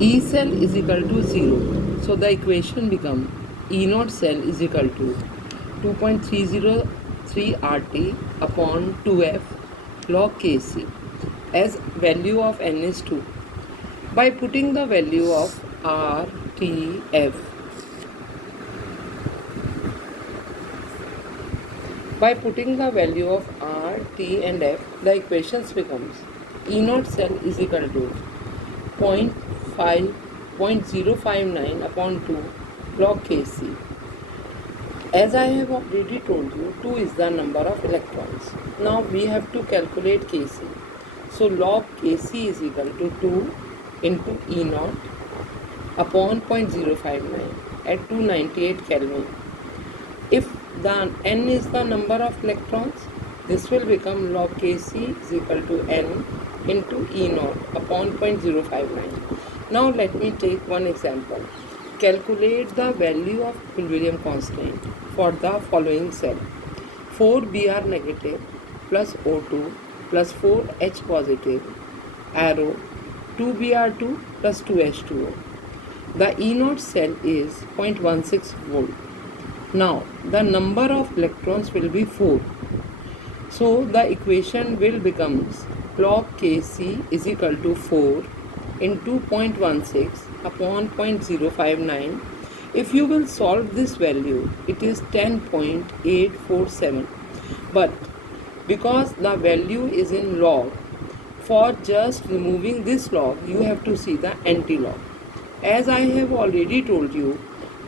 E cell is equal to 0. So the equation becomes E naught cell is equal to 2.303 RT upon 2F log Kc as value of N is 2. By putting the value of R, T, F, and F, the equations becomes E naught cell is equal to 0.059 upon 2 log Kc. As I have already told you, 2 is the number of electrons. Now we have to calculate Kc. So log Kc is equal to 2 into E naught upon 0.059 at 298 Kelvin. If the N is the number of electrons, this will become log Kc is equal to N into E naught upon 0.059. Now let me take one example. Calculate the value of equilibrium constant for the following cell. 4Br negative plus O2 plus 4H positive arrow 2Br2 plus 2H2O. The E naught cell is 0.16 volt. Now the number of electrons will be 4. So the equation will becomes log Kc is equal to 4 into 0.16 upon 0.059. If you will solve this value, it is 10.847. But because the value is in log, for just removing this log, you have to see the anti-log. As I have already told you,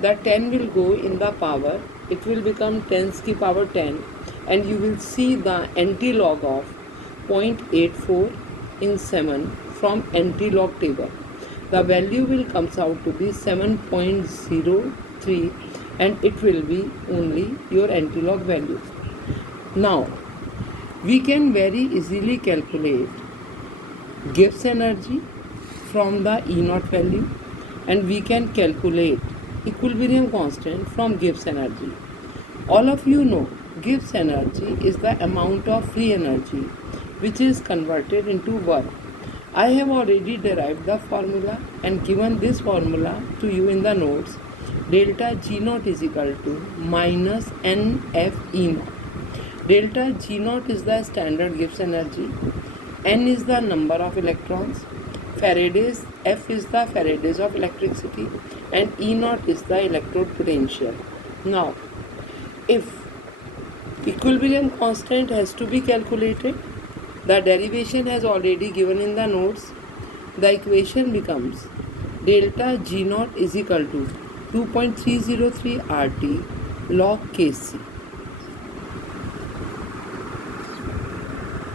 the 10 will go in the power, it will become 10's ki power 10, and you will see the anti-log of 0.84 in 7 from anti-log table. The value will comes out to be 7.03 and it will be only your anti-log value. Now, we can very easily calculate Gibbs energy from the E naught value, and we can calculate equilibrium constant from Gibbs energy. All of you know Gibbs energy is the amount of free energy which is converted into work. I have already derived the formula and given this formula to you in the notes. Delta G naught is equal to minus NF E naught. Delta G naught is the standard Gibbs energy. N is the number of electrons. Faraday's F is the Faraday's of electricity, and E naught is the electrode potential. Now, if equilibrium constant has to be calculated, the derivation has already given in the notes. The equation becomes delta G naught is equal to 2.303 RT log Kc.